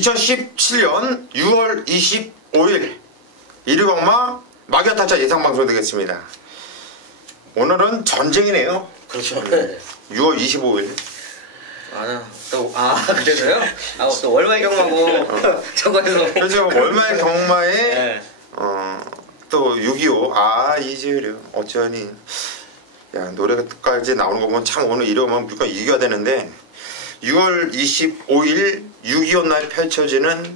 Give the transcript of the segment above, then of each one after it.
2017년 6월 25일 일요강마 마기아타짜 예상방송 되겠습니다. 오늘은 전쟁이네요. 그렇죠. 6월 25일. 그래서요? 또 월말 경마고 저거에서. 그렇죠. 월말 경마에 네. 또 6.25 잊으려 어쩌니. 야, 노래까지 나오는 거 보면 참 오늘 일요일만 무조건 이겨야 되는데 6월 25일 6.25 날 펼쳐지는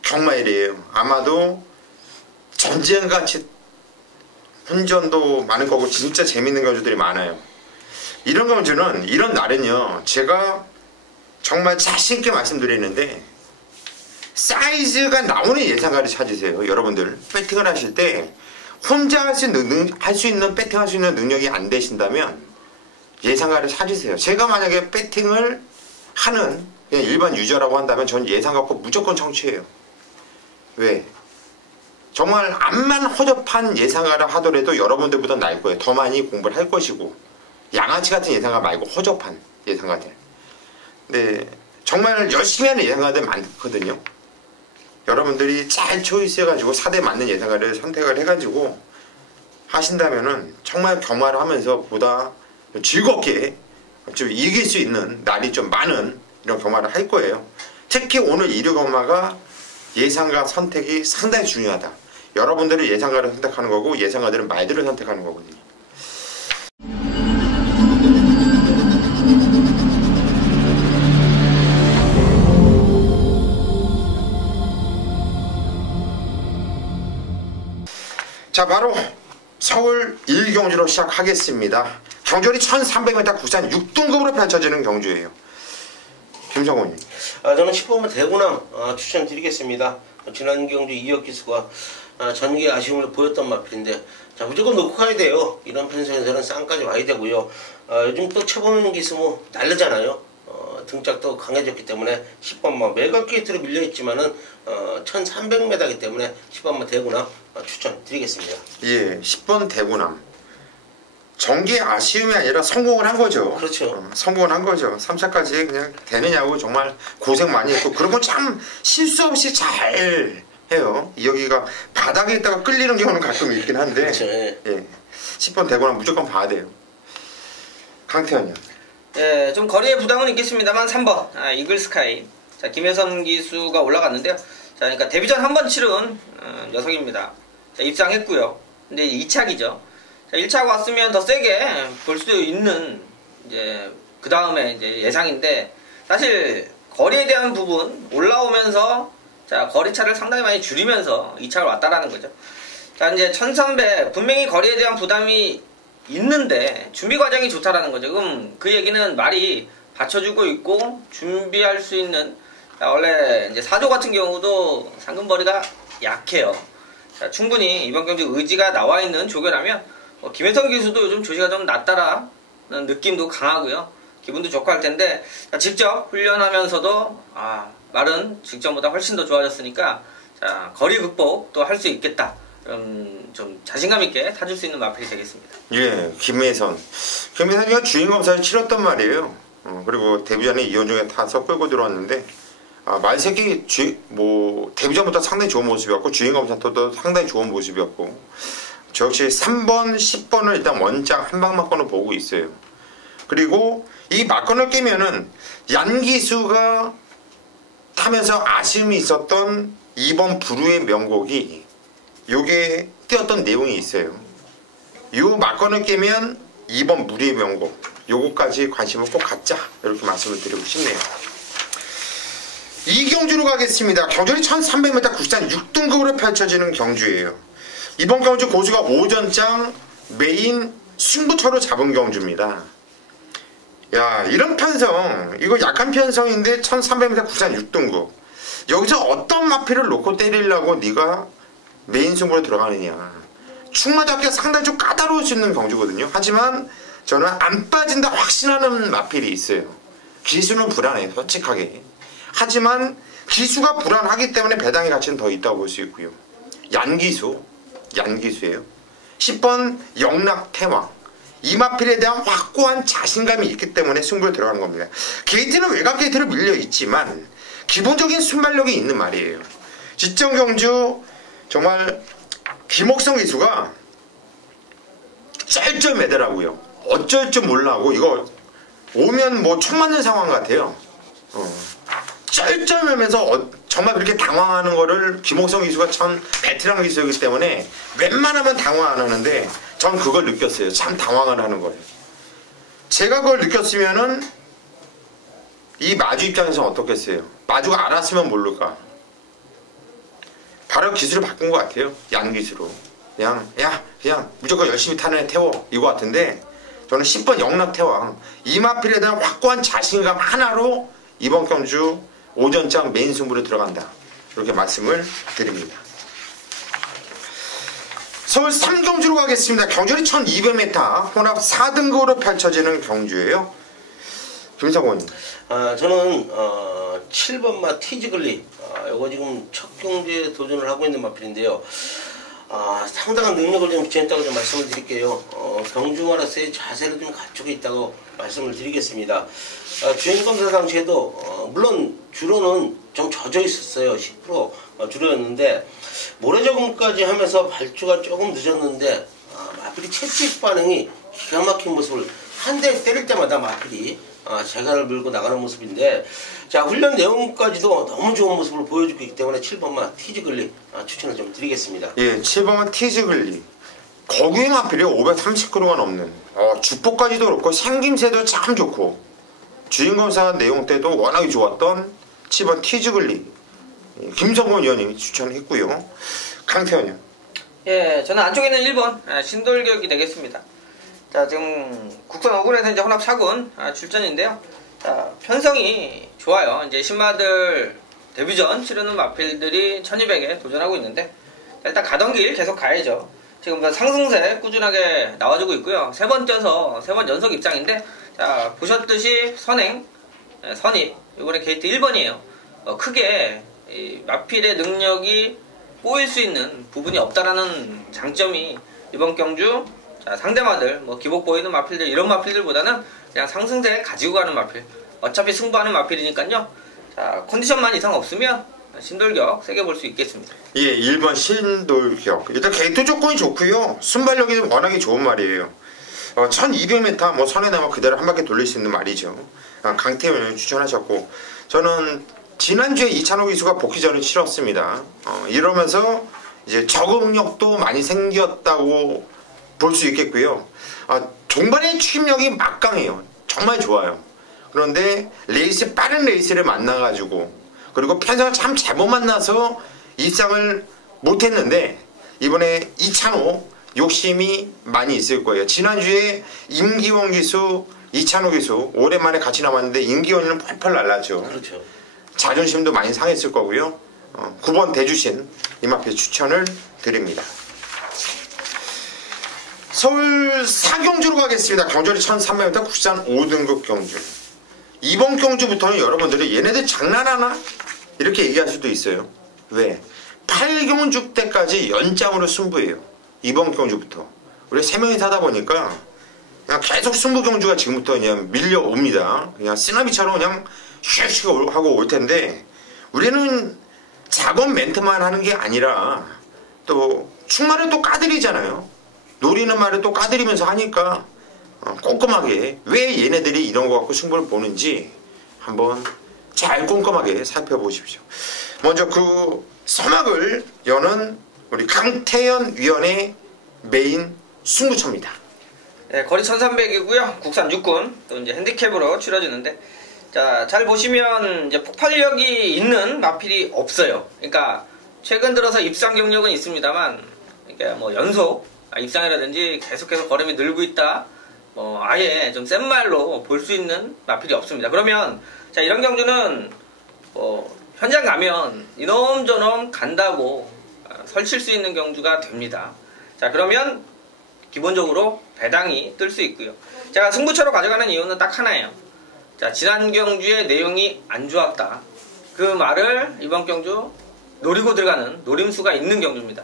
경마일이에요. 아마도 전쟁같이 혼전도 많을 거고 진짜 재밌는 경주들이 많아요. 이런 경주는 이런 날은요 제가 정말 자신있게 말씀드리는데 사이즈가 나오는 예상가를 찾으세요. 여러분들 배팅을 하실 때 혼자 할 수 있는 배팅할 수 있는 능력이 안 되신다면 예상가를 찾으세요. 제가 만약에 배팅을 하는 그냥 일반 유저라고 한다면 전 예상가 꼭 무조건 청취해요. 왜? 정말 암만 허접한 예상가를 하더라도 여러분들보다 나을 거예요. 더 많이 공부를 할 것이고 양아치 같은 예상가 말고 허접한 예상가들. 근데 정말 열심히 하는 예상가들 많거든요. 여러분들이 잘 초이스해가지고 4대 맞는 예상가를 선택을 해가지고 하신다면은 정말 경마를 하면서 보다 즐겁게 좀 이길 수 있는 날이 좀 많은 이런 경마를 할 거예요. 특히 오늘 일요 경마가 예상가 선택이 상당히 중요하다. 여러분들이 예상가를 선택하는 거고 예상가들은 말들을 선택하는 거거든요. 자, 바로 서울 1경주로 시작하겠습니다. 경주는 1300m 국산 6등급으로 펼쳐지는 경주예요. 김성훈님. 저는 10번만 대구남 추천드리겠습니다. 지난 경주 이혁 기수가 전개 아쉬움을 보였던 마필인데 자 무조건 놓고 가야 돼요. 이런 편성에서는 쌍까지 와야 되고요. 요즘 또 쳐보는 기수 뭐 날르잖아요. 등짝도 강해졌기 때문에 10번만 매각 게이트로 밀려있지만은 1300m이기 때문에 10번만 대구남 추천드리겠습니다. 예, 10번 대구남. 전개 아쉬움이 아니라 성공을 한 거죠. 그렇죠. 성공을 한 거죠. 3차까지 그냥 되느냐고 정말 고생 많이 했고 그리고 참 실수 없이 잘 해요. 여기가 바닥에 있다가 끌리는 경우는 가끔 있긴 한데 그렇죠. 예, 10번 대구남 무조건 봐야 돼요. 강태현이요. 예, 좀 거리에 부담은 있겠습니다만 3번 이글스카이. 자, 김혜선 기수가 올라갔는데요. 자, 그러니까 데뷔전 한 번 치른 녀석입니다. 자, 입상했고요. 근데 2차기죠. 자, 1차 왔으면 더 세게 볼 수도 있는 이제 그 다음에 이제 예상인데 사실 거리에 대한 부분 올라오면서 자 거리차를 상당히 많이 줄이면서 2차를 왔다라는 거죠. 자, 이제 1300 분명히 거리에 대한 부담이 있는데 준비 과정이 좋다라는 거죠. 그럼 그 얘기는 말이 받쳐주고 있고 준비할 수 있는 자, 원래 이제 4조 같은 경우도 상금거리가 약해요. 자, 충분히 이번 경주 의지가 나와 있는 조교라면 김혜성 기수도 요즘 조시가 좀 낮다라는 느낌도 강하고요. 기분도 좋고 할 텐데 자, 직접 훈련하면서도 말은 직전보다 훨씬 더 좋아졌으니까 자, 거리 극복도 할 수 있겠다. 좀 자신감 있게 타줄 수 있는 마필이 되겠습니다. 예, 김혜선이가 주인검사를 치렀단 말이에요. 그리고 데뷔전에 이현중에 타서 끌고 들어왔는데 말새끼 데뷔전부터 상당히 좋은 모습이었고 주인검사 때도 상당히 좋은 모습이었고 저 역시 3번, 10번을 일단 원장 한방 막건을 보고 있어요. 그리고 이 막건을 깨면은 얀기수가 타면서 아쉬움이 있었던 2번 부루의 명곡이 요게 띄었던 내용이 있어요. 요 막건을 깨면 2번 무리의 명곡 요거까지 관심을 꼭 갖자 이렇게 말씀을 드리고 싶네요. 이 경주로 가겠습니다. 경주는 1300m 국산 6등급으로 펼쳐지는 경주예요. 이번 경주 고수가 오전장 메인 승부처로 잡은 경주입니다. 야, 이런 편성 이거 약한 편성인데 1300m 국산 6등급 여기서 어떤 마필을 놓고 때리려고 네가 메인 승부로 들어가느냐. 충마잡기가 상당히 좀 까다로울 수 있는 경주거든요. 하지만 저는 안 빠진다 확신하는 마필이 있어요. 기수는 불안해 솔직하게. 하지만 기수가 불안하기 때문에 배당의 가치는 더 있다고 볼 수 있고요. 얀기수예요. 10번 영락태왕. 이 마필에 대한 확고한 자신감이 있기 때문에 승부에 들어가는 겁니다. 게이트는 외곽 게이트로 밀려 있지만 기본적인 순발력이 있는 말이에요. 지정 경주 정말 김옥성 기수가 쩔쩔매더라고요. 어쩔 줄 몰라고 이거 오면 뭐 총 맞는 상황 같아요. 쩔쩔매면서 정말 그렇게 당황하는 거를 김옥성 기수가 참 베테랑 기수이기 때문에 웬만하면 당황 안 하는데 전 그걸 느꼈어요. 참 당황을 하는 거예요. 제가 그걸 느꼈으면은 이 마주 입장에서는 어떻겠어요? 마주가 알았으면 모를까. 바로 기술을 바꾼 것 같아요. 양 기수로. 그냥 무조건 열심히 타는 애 태워 이거 같은데 저는 10번 영락태왕 이마필에 대한 확고한 자신감 하나로 이번 경주 오전장 메인 승부로 들어간다. 이렇게 말씀을 드립니다. 서울 3경주로 가겠습니다. 경주는 1200m 혼합 4등급으로 펼쳐지는 경주예요. 김성원. 저는 7번마 티즈글리 이거 지금 첫 경주에 도전을 하고 있는 마필인데요. 상당한 능력을 좀 지녔다고 좀 말씀을 드릴게요. 경주마라서의 자세를 좀 갖추고 있다고 말씀을 드리겠습니다. 주행검사 당시에도 물론 주로는 좀 젖어 있었어요. 10% 주로였는데 모래저금까지 하면서 발주가 조금 늦었는데 마필이 채찍 반응이 기가 막힌 모습을 한 대 때릴 때마다 마필이 재갈을 물고 나가는 모습인데, 자, 훈련 내용까지도 너무 좋은 모습을 보여주고 있기 때문에 7번마 티즈글리 추천을 좀 드리겠습니다. 예, 7번마 티즈글리. 거기에 마필이 530kg가 넘는 주포까지도 그렇고 생김새도 참 좋고 주인검사 내용 때도 워낙에 좋았던 7번 티즈글리. 김성곤 의원님이 추천했고요. 강태현이요. 예, 저는 안쪽에 있는 1번 신돌격이 되겠습니다. 자, 지금 국선 5군에서 이제 혼합 4군 출전인데요. 자, 편성이 좋아요. 이제 신마들 데뷔전 치르는 마필들이 1200에 도전하고 있는데, 자, 일단 가던 길 계속 가야죠. 지금 상승세 꾸준하게 나와주고 있고요. 세 번 뛰어서 3번 연속 입장인데, 자, 보셨듯이 선행, 선입, 이번에 게이트 1번이에요. 크게 이 마필의 능력이 꼬일 수 있는 부분이 없다라는 장점이 이번 경주, 자, 상대마들, 기복 보이는 마필들, 이런 마필들보다는 그냥 상승세에 가지고 가는 마필. 어차피 승부하는 마필이니까요. 자, 컨디션만 이상 없으면 신돌격 세게 볼 수 있겠습니다. 예, 1번 신돌격. 일단 게이트 조건이 좋고요. 순발력이 워낙에 좋은 말이에요. 1200m 선에 남아 그대로 한 바퀴 돌릴 수 있는 말이죠. 강태현을 추천하셨고, 저는 지난주에 이찬호 기수가 복귀전을 치렀습니다. 이러면서 이제 적응력도 많이 생겼다고 볼 수 있겠고요. 종반의 추임력이 막강해요. 정말 좋아요. 그런데 빠른 레이스를 만나가지고, 그리고 편성을 참 잘못 만나서 입상을 못했는데, 이번에 이찬호 욕심이 많이 있을 거예요. 지난주에 임기원 기수, 이찬호 기수 오랜만에 같이 남았는데 임기원이는 펄펄 날랐죠. 그렇죠. 자존심도 많이 상했을 거고요. 9번 대주신 이마필 추천을 드립니다. 서울 4경주로 가겠습니다. 경주는 1300m 국산 5등급 경주. 이번 경주부터는 여러분들이 얘네들 장난하나? 이렇게 얘기할 수도 있어요. 왜? 8경주 때까지 연장으로 승부해요. 이번 경주부터. 우리 3명이 타다 보니까 그냥 계속 승부 경주가 지금부터 그냥 밀려옵니다. 그냥 쓰나미처럼 그냥 슉슉 하고 올 텐데, 우리는 작업 멘트만 하는 게 아니라 또 충말을 또 까드리잖아요. 노리는 말을 또 까드리면서 하니까 꼼꼼하게 왜 얘네들이 이런 거 갖고 승부를 보는지 한번 잘 꼼꼼하게 살펴보십시오. 먼저 그 서막을 여는 우리 강태현 위원의 메인 승부처입니다. 네, 거리 1300이고요. 국산 6군, 또 이제 핸디캡으로 치러지는데, 자, 잘 보시면 이제 폭발력이 있는 마필이 없어요. 그러니까 최근 들어서 입상 경력은 있습니다만, 그러니까 연속 입상이라든지 계속해서 걸음이 늘고 있다, 아예 좀 센 말로 볼 수 있는 마필이 없습니다. 그러면 자, 이런 경주는 현장 가면 이놈저놈 간다고 설칠 수 있는 경주가 됩니다. 자, 그러면 기본적으로 배당이 뜰 수 있고요. 제가 승부처로 가져가는 이유는 딱 하나예요. 자, 지난 경주의 내용이 안 좋았다, 그 말을 이번 경주 노리고 들어가는 노림수가 있는 경주입니다.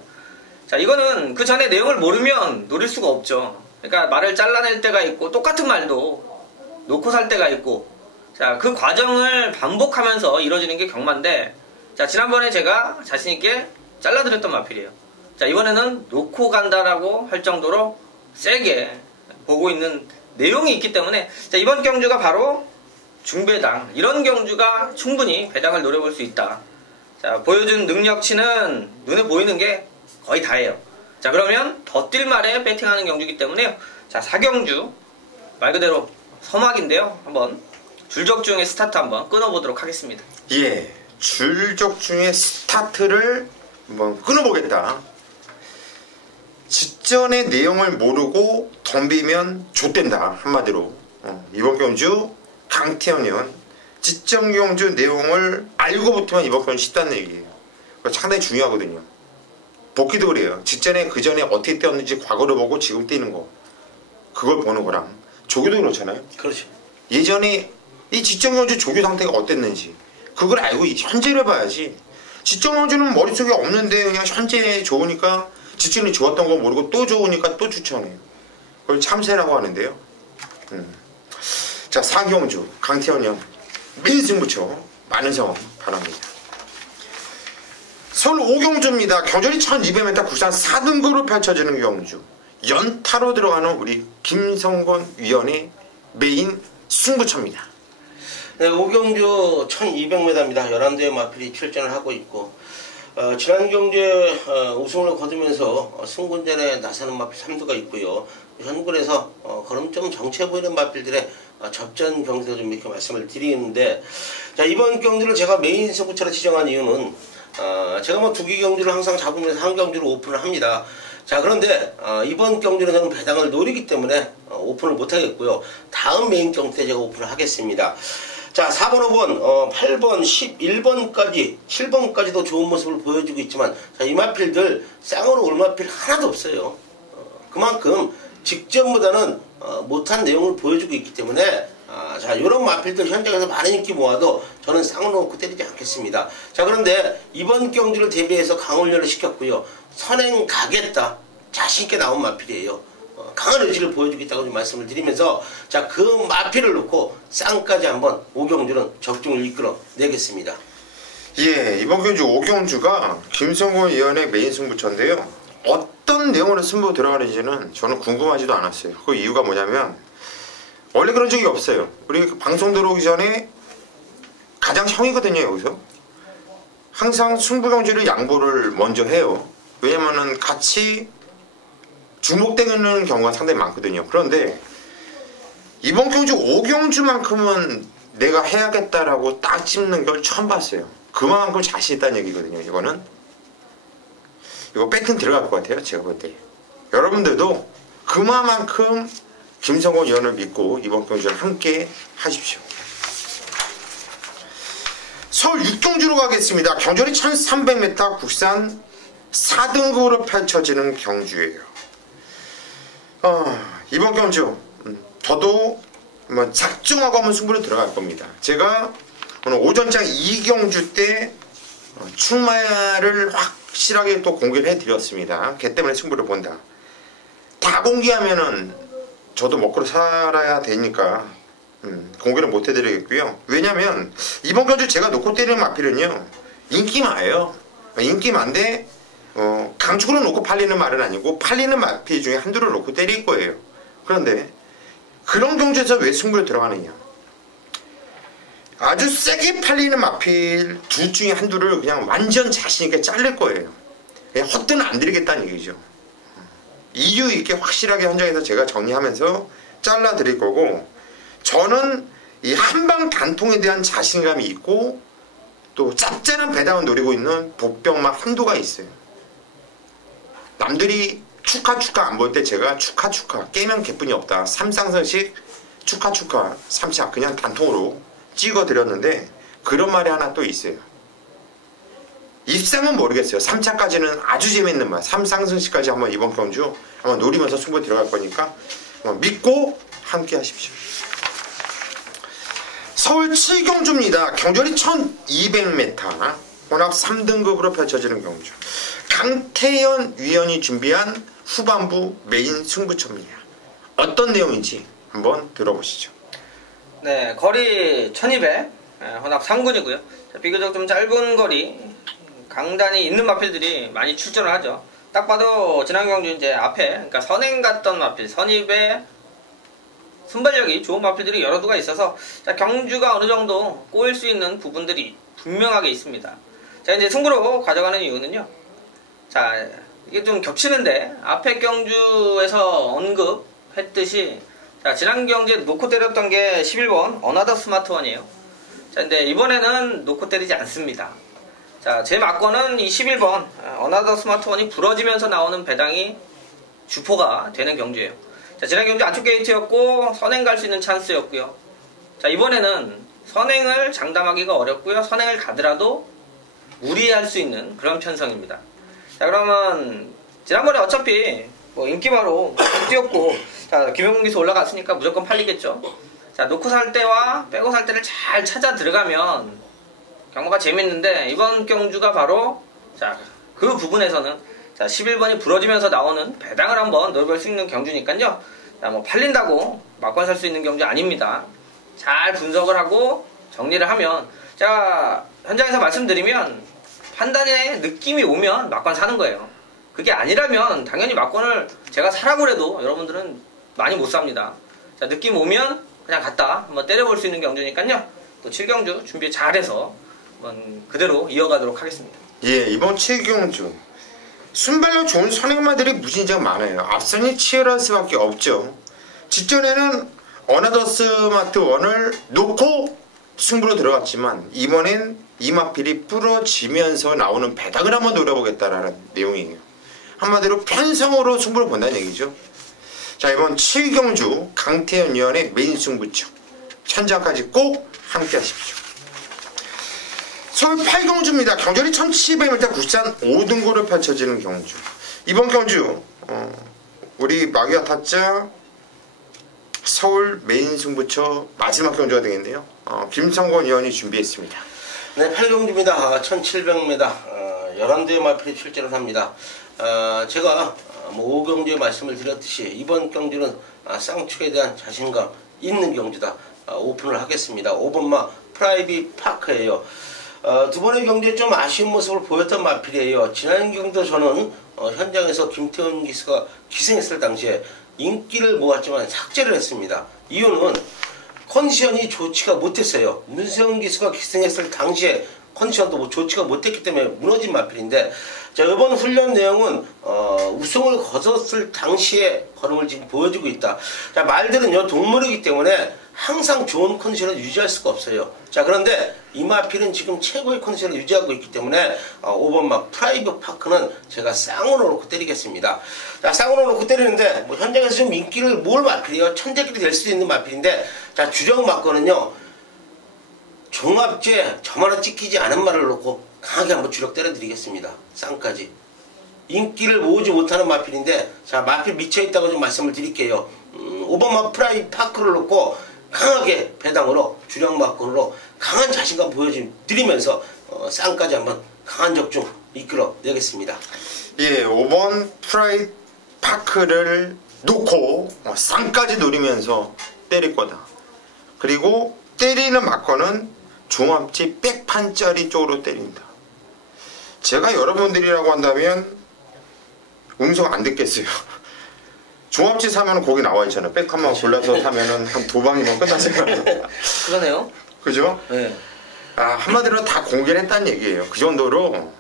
자, 이거는 그 전에 내용을 모르면 노릴 수가 없죠. 그러니까 말을 잘라낼 때가 있고, 똑같은 말도 놓고 살 때가 있고, 자, 그 과정을 반복하면서 이루어지는 게 경마인데, 자, 지난번에 제가 자신있게 잘라드렸던 마필이에요. 자, 이번에는 놓고 간다라고 할 정도로 세게 보고 있는 내용이 있기 때문에, 자, 이번 경주가 바로 중배당, 이런 경주가 충분히 배당을 노려볼 수 있다. 자, 보여준 능력치는 눈에 보이는 게 거의 다예요. 자, 그러면 더 뛸 말에 배팅하는 경주이기 때문에요. 자, 4경주 말 그대로 서막인데요. 한번 줄적중의 스타트 한번 끊어보도록 하겠습니다. 예, 줄적중의 스타트를 한번 끊어보겠다. 직전의 내용을 모르고 덤비면 좆된다, 한마디로. 이번 경주 강태현은 직전 경주 내용을 알고 붙으면 이번 경주 쉽다는 얘기예요. 상당히 중요하거든요. 복귀도 그래요. 직전에 그 전에 어떻게 뛰었는지 과거를 보고 지금 뛰는 거, 그걸 보는 거랑 조교도 그렇잖아요. 그렇죠. 예전에 이 직전 경주 조교 상태가 어땠는지 그걸 알고 현재를 봐야지. 직전 경주는 머릿속에 없는데 그냥 현재 좋으니까, 직전에 좋았던 거 모르고 또 좋으니까 또 추천해요. 그걸 참새라고 하는데요. 자, 4경주 강태현 형 밀승부처 많은 성원 바랍니다. 서울 5경주입니다. 경전이 1200m 국산 4등급으로 펼쳐지는 경주, 연타로 들어가는 우리 김성곤 위원의 메인 승부처입니다. 네, 5경주 1200m입니다. 11대의 마필이 출전을 하고 있고, 지난 경주에 우승을 거두면서 승군전에 나서는 마필 3두가 있고요. 현군에서 걸음 좀 정체 보이는 마필들의 접전 경기도 좀 이렇게 말씀을 드리는데, 자, 이번 경주를 제가 메인 승부처로 지정한 이유는, 제가 뭐 2개 경주를 항상 잡으면서 한 경주를 오픈을 합니다. 자, 그런데 이번 경주는 저는 배당을 노리기 때문에 오픈을 못하겠고요. 다음 메인 경주 때 제가 오픈을 하겠습니다. 자, 4번, 5번, 8번, 11번까지, 7번까지도 좋은 모습을 보여주고 있지만, 자, 이 마필들 쌍으로 올 마필 하나도 없어요. 그만큼 직전보다는 못한 내용을 보여주고 있기 때문에, 자, 요런 마필들 현장에서 많은 인기 모아도 저는 쌍으로 놓고 때리지 않겠습니다. 자, 그런데 이번 경주를 대비해서 강훈련을 시켰고요. 선행 가겠다, 자신있게 나온 마필이에요. 강한 의지를 보여주겠다고 좀 말씀을 드리면서, 자, 그 마필을 놓고 쌍까지 한번 5경주는 적중을 이끌어 내겠습니다. 예, 이번 경주 5경주가 김성곤 위원의 메인 승부처인데요. 어떤 내용으로 승부 들어가는지는 저는 궁금하지도 않았어요. 그 이유가 뭐냐면, 원래 그런 적이 없어요. 우리 방송 들어오기 전에 가장 형이거든요, 여기서. 항상 승부 경주를 양보를 먼저 해요. 왜냐면은 같이 주목되는 경우가 상당히 많거든요. 그런데 이번 경주 5경주만큼은 내가 해야겠다라고 딱 찝는 걸 처음 봤어요. 그만큼 자신 있다는 얘기거든요. 이거 배팅 들어갈 것 같아요, 제가 볼 때. 여러분들도 그만큼 김성곤 위원을 믿고 이번 경주를 함께 하십시오. 서울 6경주로 가겠습니다. 경전이 1300m 국산 4등급으로 펼쳐지는 경주예요. 이번 경주 저도 한번 작정하고 한번 승부를 들어갈 겁니다. 제가 오늘 오전장 2경주 때 충마를 확실하게 또 공개를 해드렸습니다. 걔 때문에 승부를 본다. 다 공개하면은 저도 먹고 살아야 되니까 공개를 못 해드리겠고요. 왜냐면 이번 경주 제가 놓고 때리는 마필은요, 인기 많아요. 인기 많은데 강축으로 놓고 팔리는 말은 아니고 팔리는 마필 중에 한두를 놓고 때릴 거예요. 그런데 그런 경주에서 왜 승부를 들어가느냐, 아주 세게 팔리는 마필 둘 중에 한두를 그냥 완전 자신있게 자를 거예요. 그냥 헛되는 안 드리겠다는 얘기죠. 이유 있게 확실하게 현장에서 제가 정리하면서 잘라 드릴 거고, 저는 이 한방 단통에 대한 자신감이 있고 또 짭짤한 배당을 노리고 있는 복병만 한두가 있어요. 남들이 축하 안 볼 때 제가 축하 깨면 개뿐이 없다, 3상승식 축하 3차 그냥 단통으로 찍어 드렸는데, 그런 말이 하나 또 있어요. 입상은 모르겠어요. 3차까지는 아주 재밌는 말, 3상승식까지 한번 이번 경주 한번 노리면서 승부 들어갈 거니까 믿고 함께 하십시오. 서울 7경주입니다. 경전이 1200m 혼합 3등급으로 펼쳐지는 경주, 강태현 위원이 준비한 후반부 메인 승부처입니다. 어떤 내용인지 한번 들어보시죠. 네, 거리 1200, 혼합 3군이고요. 비교적 좀 짧은 거리, 강단이 있는 마필들이 많이 출전을 하죠. 딱 봐도 지난 경주 이제 앞에, 그러니까 선행 갔던 마필, 선입에 순발력이 좋은 마필들이 여러 두가 있어서 자, 경주가 어느 정도 꼬일 수 있는 부분들이 분명하게 있습니다. 자, 이제 승부로 가져가는 이유는요. 자, 이게 좀 겹치는데 앞에 경주에서 언급했듯이 자, 지난 경주에 놓고 때렸던 게 11번 어나더 스마트원이에요. 자, 근데 이번에는 놓고 때리지 않습니다. 자, 제 막권은 이 11번 어나더 스마트원이 부러지면서 나오는 배당이 주포가 되는 경주예요. 자, 지난 경주 안쪽 게이트였고 선행 갈 수 있는 찬스였고요. 자, 이번에는 선행을 장담하기가 어렵고요. 선행을 가더라도 무리할 수 있는 그런 편성입니다. 자, 그러면 지난번에 어차피 뭐 인기마로 뛰었고 자, 김영문 기수 올라갔으니까 무조건 팔리겠죠. 자, 놓고 살 때와 빼고 살 때를 잘 찾아 들어가면 경마가 재밌는데 이번 경주가 바로 자, 그 부분에서는 자, 11번이 부러지면서 나오는 배당을 한번 노려볼 수 있는 경주니까요. 자, 뭐 팔린다고 막권 살 수 있는 경주 아닙니다. 잘 분석을 하고 정리를 하면 제가 현장에서 말씀드리면 판단에 느낌이 오면 막권 사는 거예요. 그게 아니라면 당연히 막권을 제가 사라고 해도 여러분들은 많이 못 삽니다. 자, 느낌 오면 그냥 갔다 한번 때려볼 수 있는 경주니까요. 또 7경주 준비 잘해서 한번 그대로 이어가도록 하겠습니다. 예, 이번 7경주 순발력 좋은 선행마들이 무진장 많아요. 앞선이 치열할 수밖에 없죠. 직전에는 어나더 스마트 원을 놓고 승부로 들어갔지만 이번엔 이마필이 부러지면서 나오는 배당을 한번 노려보겠다라는 내용이에요. 한마디로 편성으로 승부를 본다는 얘기죠. 자, 이번 7경주 강태현 위원의 메인 승부처 현장까지 꼭 함께 하십시오. 서울 8경주입니다. 경전이 1700m 굿산 5등고로 펼쳐지는 경주. 이번 경주 우리 마귀와 타짜 서울 메인 승부처 마지막 경주가 되겠네요. 김성권 위원이 준비했습니다. 네, 8경주입니다. 1700m 11대의 마필이 출전을 합니다. 제가 5경주에 말씀을 드렸듯이 이번 경주는 쌍축에 대한 자신감 있는 경주다. 오픈을 하겠습니다. 5번마 프라이빗 파크예요. 두 번의 경기에 좀 아쉬운 모습을 보였던 마필이에요. 지난 경기도 저는 현장에서 김태훈 기수가 기승했을 당시에 인기를 모았지만 삭제를 했습니다. 이유는 컨디션이 좋지가 못했어요. 문세훈 기수가 기승했을 당시에 컨디션도 뭐 좋지가 못했기 때문에 무너진 마필인데, 자, 이번 훈련 내용은 우승을 거뒀을 당시에 걸음을 지금 보여주고 있다. 자, 말들은요 동물이기 때문에 항상 좋은 컨디션을 유지할 수가 없어요. 자, 그런데 이 마필은 지금 최고의 컨디션을 유지하고 있기 때문에 5번마 프라이빗 파크는 제가 쌍으로 놓고 때리겠습니다. 자, 쌍으로 놓고 때리는데 뭐 현장에서 좀 인기를 모을 마필이에요. 천재끼리 될 수도 있는 마필인데, 자, 주력 막거는요 종합제 저만은 찍히지 않은 말을 놓고 강하게 한번 주력 때려드리겠습니다. 쌍까지. 인기를 모으지 못하는 마필인데, 자, 마필 미쳐있다고 좀 말씀을 드릴게요. 5번마 프라이빗 파크를 놓고 강하게 배당으로 주력 막건으로 강한 자신감 보여드리면서 쌍까지 한번 강한 적중 이끌어 내겠습니다. 예, 5번 프라이빗 파크를 놓고 쌍까지 노리면서 때릴 거다. 그리고 때리는 막건은 종합지 백판짜리 쪽으로 때린다. 제가 여러분들이라고 한다면 음성 안 듣겠어요. 종합지 사면은 거기 나와 있잖아요. 백 한번 골라서 사면은 한 두 방이면 끝나잖아요. 그러네요. 그죠? 네. 한마디로 다 공개를 했다는 얘기예요. 그 정도로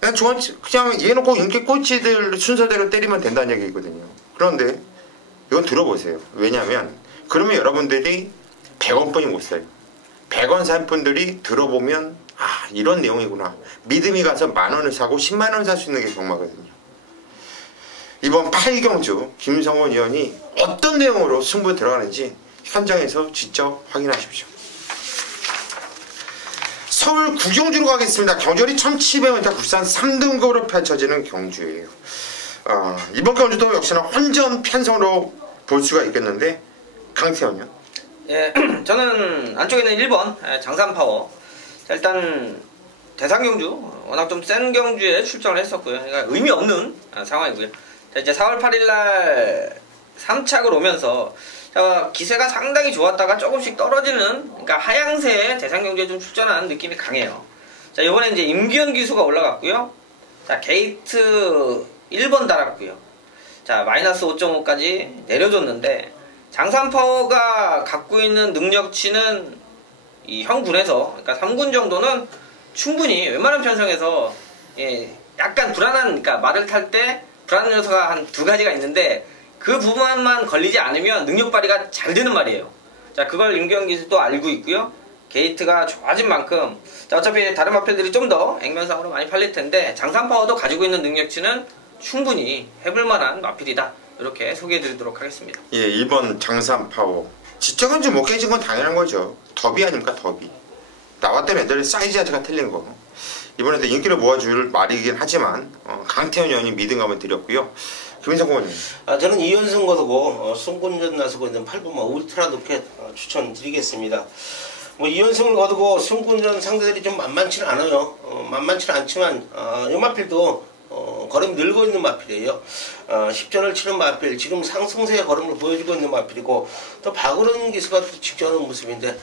그냥 종합지 그냥 얘놓고 인기 꼴찌들 순서대로 때리면 된다는 얘기거든요. 그런데 이건 들어보세요. 왜냐하면 그러면 여러분들이 100원뿐이 못 사요. 100원 산 분들이 들어보면 이런 내용이구나. 믿음이 가서 10,000원을 사고 100,000원을 살 수 있는 게 경마거든요. 이번 8경주 김성원 위원이 어떤 내용으로 승부에 들어가는지 현장에서 직접 확인하십시오. 서울 9경주로 가겠습니다. 경절이 1700m 굿산 3등급으로 펼쳐지는 경주예요. 이번 경주도 역시나 혼전 편성으로 볼 수가 있겠는데, 강태현이요? 예, 저는 안쪽에는 1번 장산파워. 자, 일단 대상경주 워낙 좀 센 경주에 출전을 했었고요. 그러니까 의미 없는 상황이고요. 자, 이제 4월 8일날 3착을 오면서 자, 기세가 상당히 좋았다가 조금씩 떨어지는, 그러니까 하향세에 대상경주에 좀 출전하는 느낌이 강해요. 자, 이번에 이제 임기현 기수가 올라갔고요. 자, 게이트 1번 달았고요. 자, 마이너스 5.5까지 내려줬는데, 장산파워가 갖고 있는 능력치는 이 형군에서, 그러니까 3군 정도는 충분히 웬만한 편성에서 예, 약간 불안한, 그러니까 말을 탈 때 불안한 요소가 한 2가지가 있는데 그 부분만 걸리지 않으면 능력 발휘가 잘 되는 말이에요. 자, 그걸 임기현 기수도 알고 있고요. 게이트가 좋아진 만큼, 자, 어차피 다른 마필들이 좀 더 액면상으로 많이 팔릴 텐데 장산파워도 가지고 있는 능력치는 충분히 해볼 만한 마필이다. 이렇게 소개해드리도록 하겠습니다. 예, 1번 장산파워. 지적은 좀 못 깨진 건 당연한 거죠. 더비 아닙니까, 더비. 나왔던 애들 사이즈 자체가 틀린 거. 이번에도 인기를 모아줄 말이긴 하지만 강태현 의원이 믿음감을 드렸고요. 김인성 의원님. 저는 2연승 거두고 승군전 나서고 있는 8번마 울트라 로켓 추천드리겠습니다. 뭐 2연승을 거두고 승군전 상대들이 좀 만만치는 않아요. 만만치는 않지만 이 마필도 걸음이 늘고 있는 마필이에요. 10전을 치는 마필, 지금 상승세의 걸음을 보여주고 있는 마필이고, 또 박으른 기수가 또 직전하는 모습인데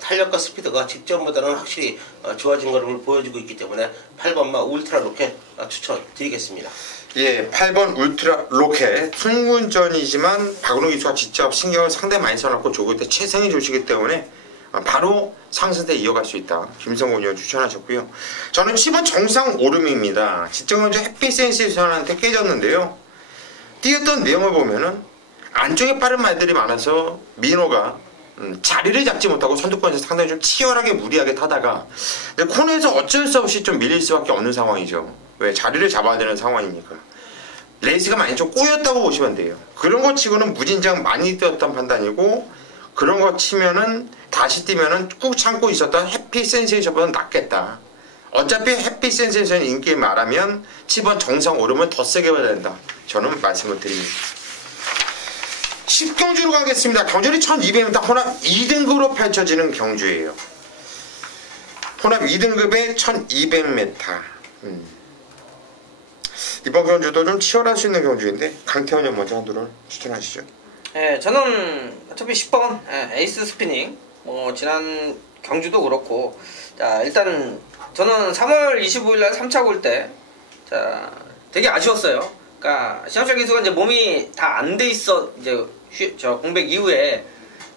탄력과 스피드가 직전보다는 확실히 좋아진 걸음을 보여주고 있기 때문에 8번마 울트라 로켓 추천드리겠습니다. 예, 8번 울트라 로켓 승군전이지만 박은호 기수가 직접 신경을 상당히 많이 써놓고 조금 때 최상위 조시기 때문에 바로 상승세 이어갈 수 있다. 김성곤 의원 추천하셨고요. 저는 10번 정상 오름입니다. 직전먼저 햇빛 센세이션한테 깨졌는데요. 뛰었던 내용을 보면은 안쪽에 빠른 말들이 많아서 민호가 자리를 잡지 못하고 선두권에서 상당히 좀 치열하게 무리하게 타다가 코너에서 어쩔 수 없이 좀 밀릴 수밖에 없는 상황이죠. 왜? 자리를 잡아야 되는 상황이니까. 레이스가 많이 좀 꼬였다고 보시면 돼요. 그런 거 치고는 무진장 많이 뛰었던 판단이고, 그런 거 치면은 다시 뛰면은 꾹 참고 있었던 해피 센세이션보다 낫겠다. 어차피 해피 센세이션 인기 말하면 10번 정상 오름은 더 세게 봐야 된다. 저는 말씀을 드립니다. 10경주로 가겠습니다. 경주는 1200m 혼합 2등급으로 펼쳐지는 경주예요. 혼합 2등급에 1200m. 이번 경주도 좀 치열할 수 있는 경주인데 강태원 형 먼저 한두를 추천하시죠. 예, 저는 어차피 10번 에이스 스피닝, 지난 경주도 그렇고, 자, 일단 저는 3월 25일날 3차 골 때, 자, 되게 아쉬웠어요. 그러니까 신영철 기수가 이제 몸이 다 안 돼 있어, 이제 저 공백 이후에,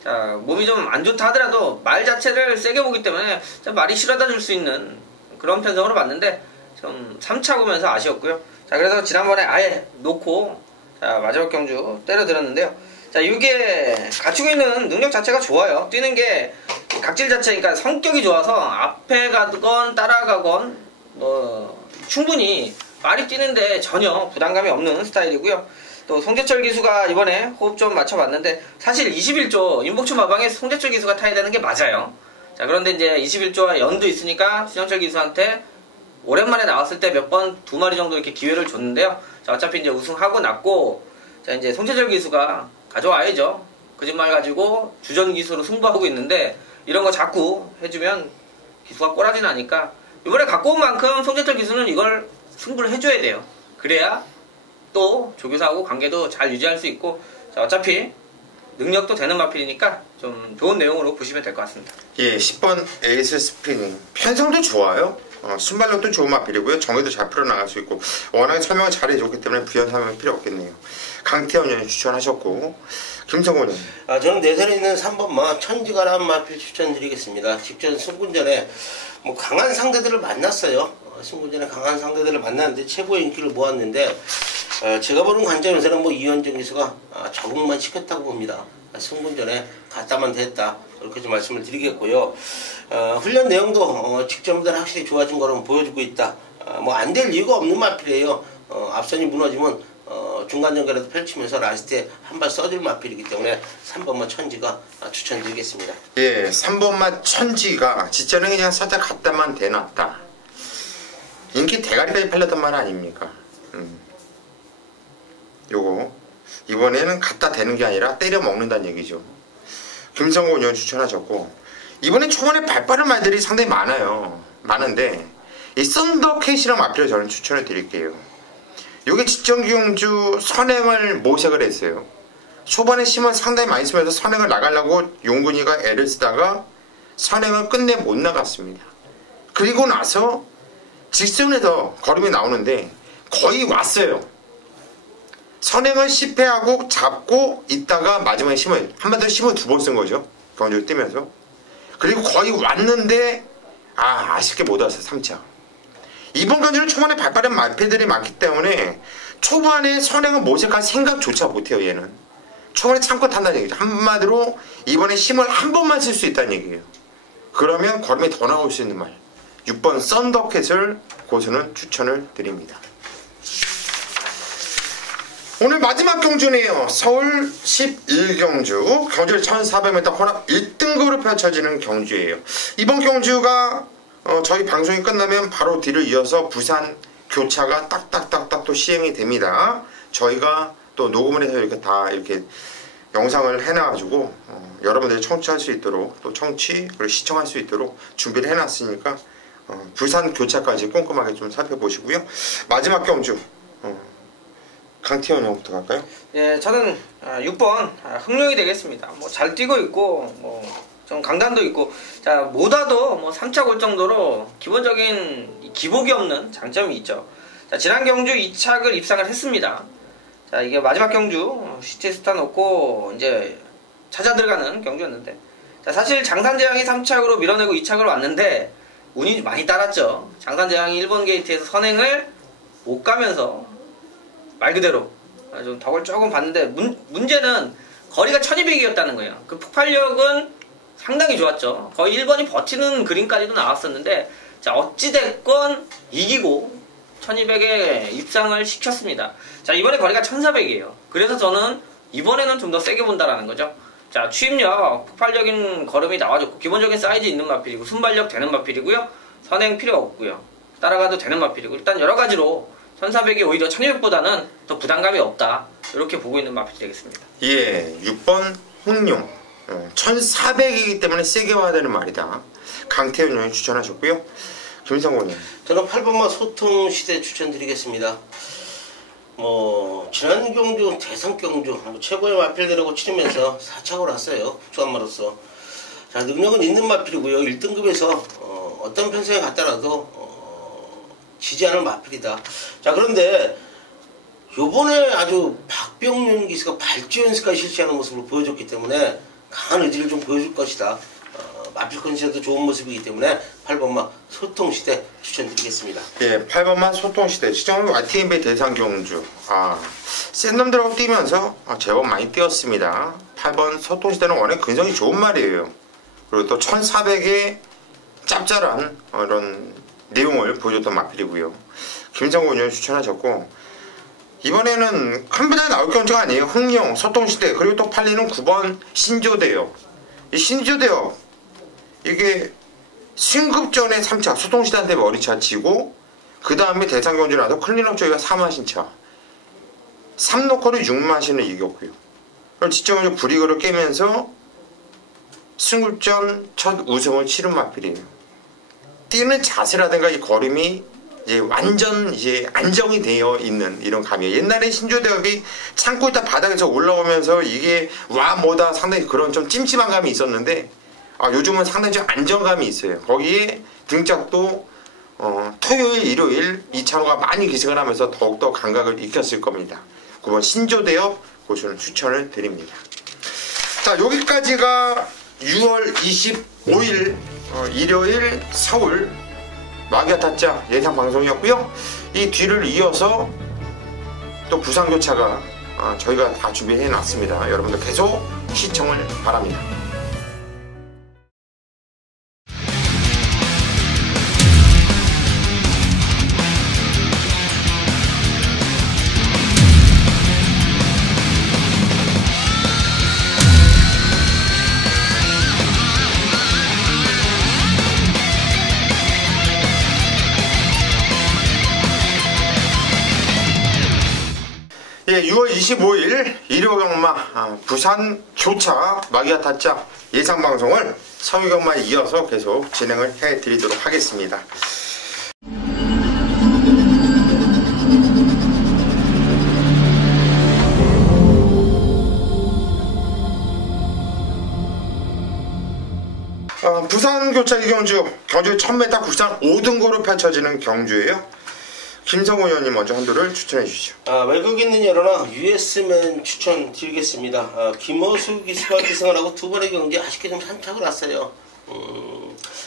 자, 몸이 좀 안 좋다 하더라도 말 자체를 세게 보기 때문에 말이 실어다 줄 수 있는 그런 편성으로 봤는데 좀 3차 보면서 아쉬웠고요. 자, 그래서 지난번에 아예 놓고, 자, 마지막 경주 때려들었는데요. 자, 이게 갖추고 있는 능력 자체가 좋아요. 뛰는 게 각질 자체, 그러니까 성격이 좋아서 앞에 가건 따라가건 충분히 빨리 뛰는데 전혀 부담감이 없는 스타일이고요. 또 송재철 기수가 이번에 호흡 좀 맞춰봤는데 사실 21조 인복추 마방에 송재철 기수가 타야 되는 게 맞아요. 자, 그런데 이제 21조와 연도 있으니까 신영철 기수한테 오랜만에 나왔을 때 몇 번 2마리 정도 이렇게 기회를 줬는데요. 자, 어차피 이제 우승하고 났고, 자, 이제 송재철 기수가 가져와야죠. 거짓말 가지고 주전 기수로 승부하고 있는데 이런 거 자꾸 해주면 기수가 꼬라지 나니까 이번에 갖고 온 만큼 송재철 기수는 이걸 승부를 해줘야 돼요. 그래야 또 조교사하고 관계도 잘 유지할 수 있고, 자, 어차피 능력도 되는 마필이니까 좀 좋은 내용으로 보시면 될 것 같습니다. 예, 10번 에이스 스피닝 편성도 좋아요. 순발력도 좋은 마필이고요. 정의도 잘 풀어나갈 수 있고 워낙에 설명을 잘 해줬기 때문에 부연 설명 필요 없겠네요. 강태원 의원이 추천하셨고, 김성곤 의원. 저는 내선에 있는 3번마 천지가라는 마필 추천드리겠습니다. 직전 승군전에 강한 상대들을 만났어요. 승군전에 강한 상대들을 만났는데 최고의 인기를 모았는데, 제가 보는 관점에서는 이현정 기수가 적응만 시켰다고 봅니다. 승군전에 갔다만 됐다, 그렇게 좀 말씀을 드리겠고요. 훈련 내용도 직전보다 확실히 좋아진 거는 보여주고 있다. 안 될 이유가 없는 마필이에요. 앞선이 무너지면 중간 연결에도 펼치면서 라스트에 한 발 써줄 마필이기 때문에 3번마 천지가 추천드리겠습니다. 예, 3번마 천지가 직전에 그냥 살짝 갔다만 대놨다. 인기 대가리까지 팔렸단 말 아닙니까? 요거 이번에는 갖다 대는 게 아니라 때려 먹는다는 얘기죠. 김성곤 의원 추천하셨고, 이번에 초반에 발빠른 말들이 상당히 많은데 이 썬더캣이랑 마필을 저는 추천을 드릴게요. 요게 직전 경주 선행을 모색을 했어요. 초반에 힘을 상당히 많이 쓰면서 선행을 나가려고 용근이가 애를 쓰다가 선행을 끝내 못 나갔습니다. 그리고 나서 직선에서 걸음이 나오는데 거의 왔어요. 선행을 실패하고 잡고 있다가 마지막에 힘을 한마디로 힘을 2번 쓴 거죠. 경주를 뛰면서. 그리고 거의 왔는데 아쉽게 못 왔어요. 3차. 이번 경주는 초반에 발빠른 말패들이 많기 때문에 초반에 선행을 모색할 생각조차 못해요. 얘는 초반에 참고 탄다는 얘기죠. 한마디로 이번에 힘을 한 번만 쓸 수 있다는 얘기예요. 그러면 걸음이 더 나올 수 있는 말 6번 썬더캣을 고수는 추천을 드립니다. 오늘 마지막 경주네요. 서울 11경주 경주를 1400m 혼합 1등급으로 펼쳐지는 경주예요. 이번 경주가 저희 방송이 끝나면 바로 뒤를 이어서 부산 교차가 딱딱딱딱 또 시행이 됩니다. 저희가 또 녹음을 해서 이렇게 다 이렇게 영상을 해놔가지고 여러분들이 청취할 수 있도록 또 청취 그리고 시청할 수 있도록 준비를 해놨으니까 부산 교차까지 꼼꼼하게 좀 살펴보시고요. 마지막 경주 강태현 형부터 갈까요? 예, 저는 6번 흥룡이 되겠습니다. 뭐 잘 뛰고 있고 뭐 좀 강단도 있고 자 뭐다도 뭐 3차 골 정도로 기본적인 기복이 없는 장점이 있죠. 자 지난 경주 2착을 입상을 했습니다. 자 이게 마지막 경주 시티스타 놓고 이제 찾아 들어가는 경주였는데 자 사실 장산재앙이 3착으로 밀어내고 2착으로 왔는데 운이 많이 따랐죠. 장산재앙이 1번 게이트에서 선행을 못 가면서 말 그대로 좀 덕을 조금 봤는데 문제는 거리가 1200이었다는 거예요. 그 폭발력은 상당히 좋았죠. 거의 1번이 버티는 그림까지도 나왔었는데 자 어찌됐건 이기고 1200에 입상을 시켰습니다. 자 이번에 거리가 1400이에요. 그래서 저는 이번에는 좀 더 세게 본다라는 거죠. 자 추임력, 폭발적인 걸음이 나와줬고 기본적인 사이즈 있는 마필이고 순발력 되는 마필이고요. 선행 필요 없고요. 따라가도 되는 마필이고 일단 여러가지로 1400이 오히려 1200보다는 더 부담감이 없다. 이렇게 보고 있는 마필이 되겠습니다. 예, 6번 홍룡 1400이기 때문에 세게 와야 되는 말이다. 강태현 형이 추천하셨고요. 김성곤님 저는 8번마 소통시대 추천드리겠습니다. 지난 경주 대선 경주 최고의 마필들하고 치르면서 4착을 왔어요. 후추한마로서. 자 능력은 있는 마필이고요. 1등급에서 어떤 편성에 갔더라도 지지 않을 마필이다. 자 그런데 요번에 아주 박병윤 기수가 발주 연습까지 실시하는 모습을 보여줬기 때문에 강한 의지를 좀 보여줄 것이다. 마필 컨디션도 좋은 모습이기 때문에 8번마 소통시대 추천드리겠습니다. 예, 8번만 소통시대 시청률 YTNB 대상 경주 센 놈들하고 뛰면서 제법 많이 뛰었습니다. 8번 소통시대는 워낙 근성이 좋은 말이에요. 그리고 또 1400의 짭짤한 이런 내용을 보여줬던 마필이고요. 김성곤 의원 추천하셨고 이번에는 큰 분야에 나올 경주가 아니에요. 흥룡, 소통시대 그리고 또 팔리는 9번 신조대요. 이 신조대요 이게 승급전에 3차 소통시대한테 머리차 치고 그 다음에 대상경주 나서 클린업 저희가 4마신차 3노커를 6마신을 이겼고요. 그리고 직전적으로 불이거를 깨면서 승급전 첫 우승을 치른 마필이에요. 뛰는 자세라든가 이 걸음이 이제 완전 이제 안정이 되어 있는 이런 감이에요. 옛날에 신조대업이 참고 있다 바닥에서 올라오면서 이게 와 뭐다 상당히 그런 좀 찜찜한 감이 있었는데 요즘은 상당히 좀 안정감이 있어요. 거기에 등짝도 토요일, 일요일 2차로가 많이 기승을 하면서 더욱더 감각을 익혔을 겁니다. 9번 신조대업 고수는 추천을 드립니다. 자 여기까지가 6월 25일 일요일 서울 마기아 타짜 예상 방송이었고요. 이 뒤를 이어서 또 부산교차가 저희가 다 준비해 놨습니다. 여러분들 계속 시청을 바랍니다. 예, 6월 25일 일요경마 부산 교차 마기아 타짜 예상방송을 서유경마에 이어서 계속 진행을 해드리도록 하겠습니다. 부산 교차 이경주 경주 1000m 국산 5등고로 펼쳐지는 경주예요. 김성호 의원님 먼저 한도를 추천해 주시죠. 외국 있는 여러나 US맨 추천드리겠습니다. 김호수 기수가 기승을 하고 두 번의 경기에 아쉽게 좀 산착을 왔어요.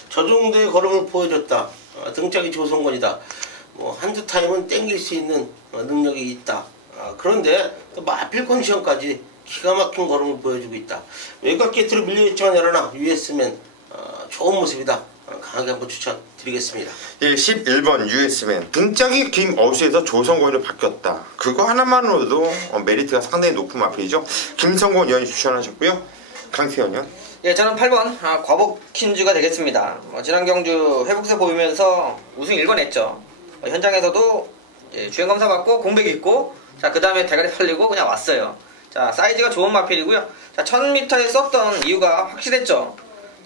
저 정도의 걸음을 보여줬다. 등짝이 조성건이다. 뭐 한두 타임은 땡길 수 있는 능력이 있다. 그런데 또 마필 컨디션까지 기가 막힌 걸음을 보여주고 있다. 외곽 게이트로 밀려있지만 여러나 US맨 좋은 모습이다. 강하게 한번 추천드리겠습니다. 예, 11번 US맨 등짝이 김 어수에서 조성건으로 바뀌었다. 그거 하나만으로도 메리트가 상당히 높은 마필이죠. 김성곤 의원이 추천하셨고요. 강태현 의원. 예, 저는 8번 과복킨즈가 되겠습니다. 지난 경주 회복세 보이면서 우승 1권 했죠. 현장에서도 주행검사 받고 공백 있고, 자, 그 다음에 대가리 팔리고 그냥 왔어요. 자, 사이즈가 좋은 마필이고요. 자, 1000m에 썼던 이유가 확실했죠.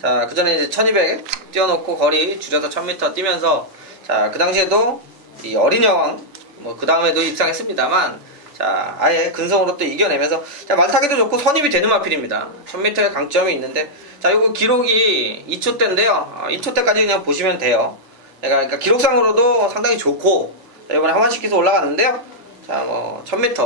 자, 그 전에 이제 1200 뛰어놓고 거리 줄여서 1000m 뛰면서, 자, 그 당시에도 이 어린 여왕, 뭐, 그 다음에도 입상했습니다만, 자, 아예 근성으로 또 이겨내면서, 자, 말타기도 좋고 선입이 되는 마필입니다. 1000m의 강점이 있는데, 자, 요거 기록이 2초대인데요. 2초대까지 그냥 보시면 돼요. 그러니까 기록상으로도 상당히 좋고, 자, 이번에 하만시키서 올라갔는데요. 자, 뭐, 1000m,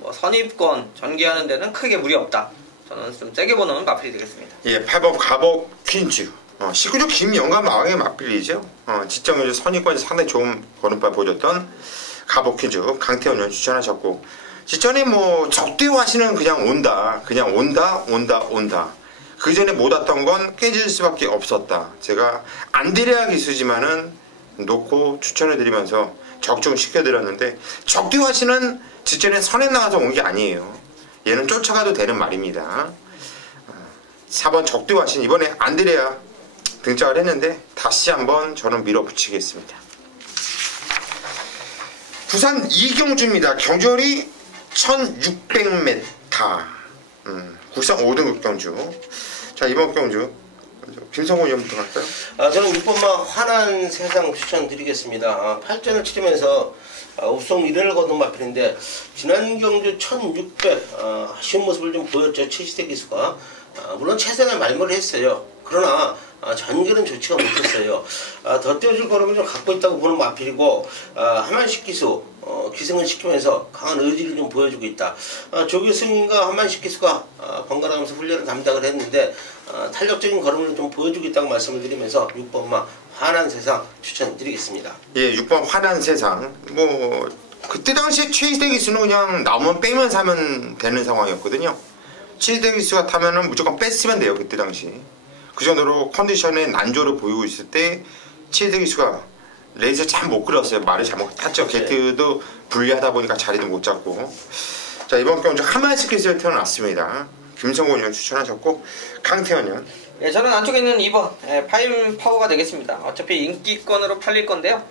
뭐, 선입권 전개하는 데는 크게 무리 없다. 저는 좀 세게 보는 마필이 되겠습니다. 예, 8번 가복 퀸즈. 19조 김영감 왕의 마필이죠. 지정에서 선입권이 상당히 좋은 걸음발 보여줬던 가복 퀸즈 강태현 의원 추천하셨고, 지전에 뭐 적대화시는 그냥 온다. 그 전에 못 왔던 건 깨질 수밖에 없었다. 제가 안드레아 기수지만은 놓고 추천해드리면서 적중시켜드렸는데, 적대화시는 지전에 선에 나가서 온 게 아니에요. 얘는 쫓아가도 되는 말입니다. 4번 적대화신 이번에 안드레아 등장을 했는데 다시 한번 저는 밀어붙이겠습니다. 부산 이경주입니다. 경주거리 1600m. 국산 5등급 경주. 자, 이번 경주 김성호 의원부터 갈까요? 저는 6번마 환한 세상 추천드리겠습니다. 8전을 치르면서 우승 1회를 거둔 마필인데, 지난 경주 1600 아쉬운 모습을 좀 보였죠. 70대 기수가. 물론 최선의 말모를 했어요. 그러나 전결은 좋지가 못했어요. 더 떼어줄 걸음을 좀 갖고 있다고 보는 마필이고, 하만식 기수 기승을 시키면서 강한 의지를 좀 보여주고 있다. 조규승과 하만식 기수가 번갈아가면서 훈련을 담당을 했는데, 탄력적인 걸음을 좀 보여주고 있다고 말씀을 드리면서 6번마 환한 세상 추천드리겠습니다. 예, 6번 환한 세상. 뭐 그때 당시에 최희대 기수는 그냥 나오면 빼면 사면 되는 상황이었거든요. 최희대 기수가 타면은 무조건 뺐으면 돼요. 그때 당시 그 정도로 컨디션에 난조를 보이고 있을 때 최희대 기수가 레이스 잘 못 끌었어요. 말을 잘못 탔죠. 게이트도 불리하다 보니까 자리도 못 잡고. 자, 이번 경주 하만식 기수를 태어났습니다. 김성곤 의원 추천하셨고, 강태현 의원. 예, 저는 안쪽에 있는 2번 파임 파워가 되겠습니다. 어차피 인기권으로 팔릴 건데요.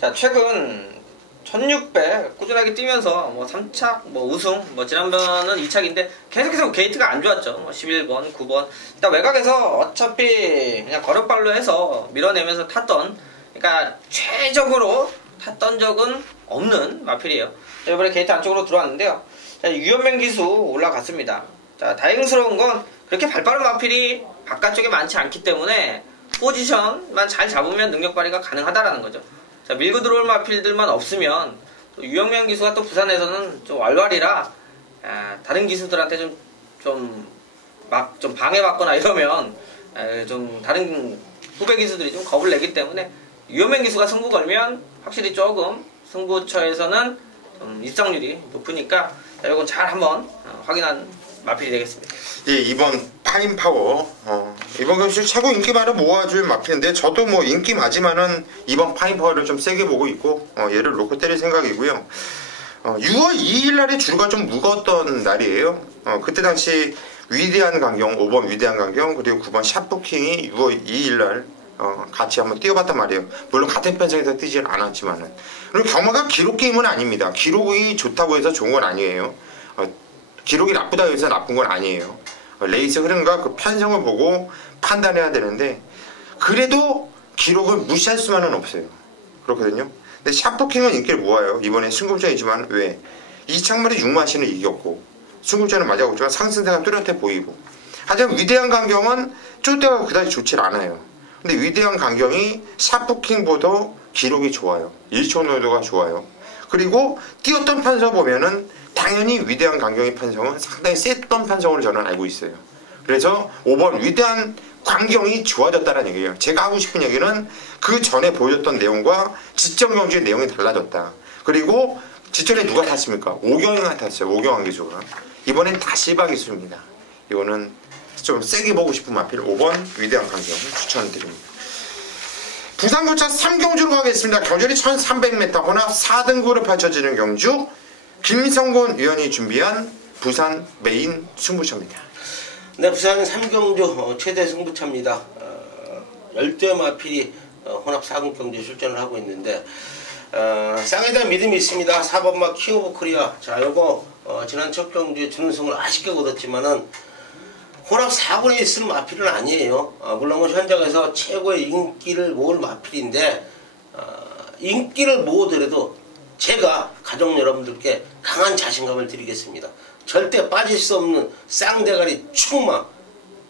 자, 최근 1600 꾸준하게 뛰면서 뭐 3착, 뭐 우승, 뭐 지난번은 2착인데 계속해서 게이트가 안 좋았죠. 뭐 11번, 9번. 일단 외곽에서 어차피 그냥 걸음발로 해서 밀어내면서 탔던, 그러니까 최적으로 탔던 적은 없는 마필이에요. 자, 이번에 게이트 안쪽으로 들어왔는데요. 자, 유연맹 기수 올라갔습니다. 자, 다행스러운 건 그렇게 발빠른 마필이 바깥쪽에 많지 않기 때문에 포지션만 잘 잡으면 능력 발휘가 가능하다라는 거죠. 자, 밀고 들어올 마필들만 없으면 또 유영명 기수가 또 부산에서는 좀 왈왈이라 다른 기수들한테 좀 방해받거나 이러면 좀 다른 후배 기수들이 좀 겁을 내기 때문에 유영명 기수가 승부 걸면 확실히 조금 승부처에서는 좀 입상률이 높으니까, 자, 이건 잘 한번 확인한 마필이 되겠습니다. 예, 이번 파인 파워. 이번 경주 최고 인기만을 모아줄 마필인데, 저도 뭐 인기 맞지만은 이번 파인 파워를 좀 세게 보고 있고, 얘를 놓고 때릴 생각이고요. 6월 2일 날에 주류가 좀 무거웠던 날이에요. 그때 당시 위대한 강경, 5번 위대한 강경, 그리고 9번 샷부킹이 6월 2일 날 같이 한번 뛰어봤단 말이에요. 물론 같은 편성에서 뛰질 않았지만은. 그리고 경마가 기록 게임은 아닙니다. 기록이 좋다고 해서 좋은 건 아니에요. 기록이 나쁘다고 해서 나쁜 건 아니에요. 레이스 흐름과 그 편성을 보고 판단해야 되는데, 그래도 기록을 무시할 수만은 없어요. 그렇거든요. 근데 샷포킹은 인기를 모아요. 이번에 승급전이지만 왜? 이창만의 6마신을 이겼고 승급전을 맞아오지만 상승세가 뚜렷해 보이고, 하지만 위대한 강경은 쫄대가 그다지 좋질 않아요. 근데 위대한 강경이 샤프킹보다 기록이 좋아요. 1초 노도가 좋아요. 그리고 뛰었던 편성 보면은 당연히 위대한 강경의 편성은 상당히 셌던 편성으로 저는 알고 있어요. 그래서 5번 위대한 광경이 좋아졌다는 얘기예요. 제가 하고 싶은 얘기는 그 전에 보여줬던 내용과 지점 경주의 내용이 달라졌다. 그리고 지점에 누가 탔습니까? 오경이가 탔어요. 오경환 기수가. 이번엔 다 실바 기수입니다. 이거는 좀 세게 보고 싶은 마필 5번 위대한 광경 추천드립니다. 부산고차 3경주로 가겠습니다. 경주리 1300m 혼합 4등급으로 펼쳐지는 경주, 김성곤 위원이 준비한 부산 메인 승부처입니다. 네, 부산 3경주 최대 승부차입니다. 10대 마필이 혼합 4급 경주에 출전을 하고 있는데 쌍에 대한 믿음이 있습니다. 4번마 킹 오브 코리아. 자, 요거 지난 첫 경주에 준우승을 아쉽게 얻었지만은 혼합 4군에 있을 마필은 아니에요. 물론 뭐 현장에서 최고의 인기를 모을 마필인데 인기를 모으더라도 제가 가족 여러분들께 강한 자신감을 드리겠습니다. 절대 빠질 수 없는 쌍대가리 축마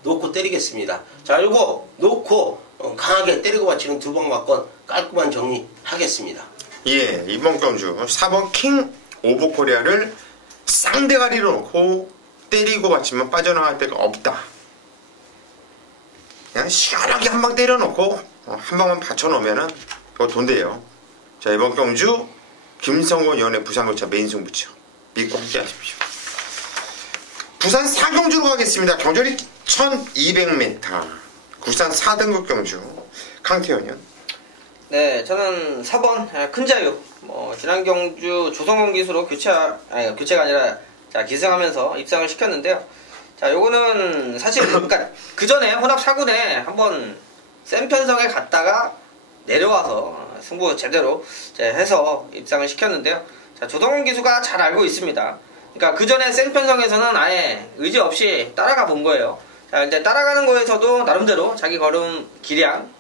놓고 때리겠습니다. 자, 요거 놓고 강하게 때리고 받치는 두방 맞건 깔끔한 정리하겠습니다. 예, 이번 경주 4번 킹 오브 코리아를 쌍대가리로 놓고 때리고 받치면 빠져나갈 데가 없다. 그냥 시원하게 한 방 때려놓고 한 방만 받쳐놓으면은 그거 돈대요. 자, 이번 경주 김성곤 위원의 부산고차 메인 승부처 믿고 함께 하십시오. 부산 4경주로 가겠습니다. 경주리 1200m 부산 4등급 경주 강태현이요. 네, 저는 4번 큰자유. 지난 경주 조성원 기수로 교체가 아니라 기승하면서 입상을 시켰는데요. 자, 요거는 사실 그러니까 그 전에 혼합 4군에 한번 센 편성에 갔다가 내려와서 승부 제대로 해서 입상을 시켰는데요. 자, 조성원 기수가 잘 알고 있습니다. 그러니까 그 전에 센 편성에서는 아예 의지 없이 따라가 본 거예요. 자, 이제 따라가는 거에서도 나름대로 자기 걸음 기량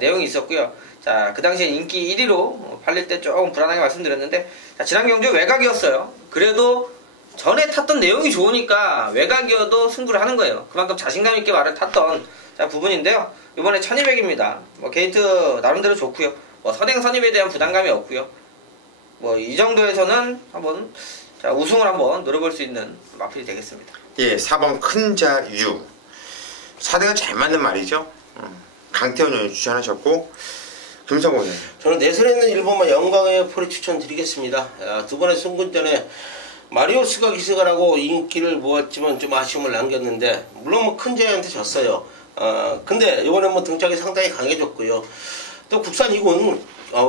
내용이 있었고요. 자, 그 당시에 인기 1위로 팔릴 때 조금 불안하게 말씀드렸는데, 자, 지난 경주 외곽이었어요. 그래도 전에 탔던 내용이 좋으니까 외곽이어도 승부를 하는 거예요. 그만큼 자신감 있게 말을 탔던 부분인데요. 이번에 1200입니다. 게이트 나름대로 좋고요. 선행 선입에 대한 부담감이 없고요. 이 정도에서는 한번 우승을 한번 노려볼 수 있는 마필이 되겠습니다. 예, 4번 큰자유. 4대가 잘 맞는 말이죠. 강태원 의원이 추천하셨고, 김성곤 의원. 저는 내선에 있는 1번마 영광의 폴이 추천드리겠습니다. 두 번의 승군전에 마리오스가 기승을 하고 인기를 모았지만 좀 아쉬움을 남겼는데, 물론 큰자유한테 졌어요. 근데 이번에 등짝이 상당히 강해졌고요. 또 국산 2군,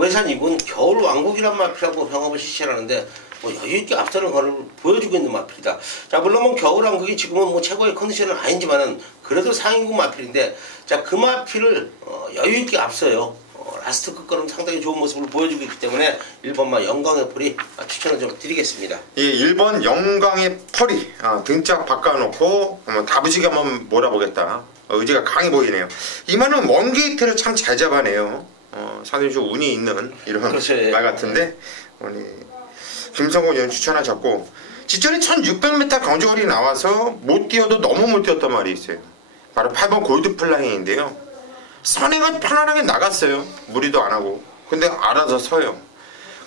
외산 2군 겨울 왕국이란 마필하고 병합을 실시하는데 여유있게 앞서는 걸 보여주고 있는 마필이다. 자, 물론 겨울 왕국이 지금은 최고의 컨디션은 아니지만은 그래도 상위군 마필인데, 자, 그 마필을 여유있게 앞서요. 라스트 끝걸음 상당히 좋은 모습을 보여주고 있기 때문에 1번마 영광의 폴이 추천을 좀 드리겠습니다. 예, 1번 영광의 펄이 등짝 바꿔놓고 다부지게 한번 몰아보겠다. 의지가 강해 보이네요. 이만은 먼 게이트를 참 잘 잡아내요. 상당히 좀 운이 있는 이런 그렇죠, 예. 말 같은데 우리 김성곤 의원 추천하셨고, 직전에 1600m 경주거리 나와서 못 뛰어도 너무 못 뛰었단 말이 있어요. 바로 8번 골드 플라잉인데요. 선행은 편안하게 나갔어요. 무리도 안 하고. 근데 알아서 서요.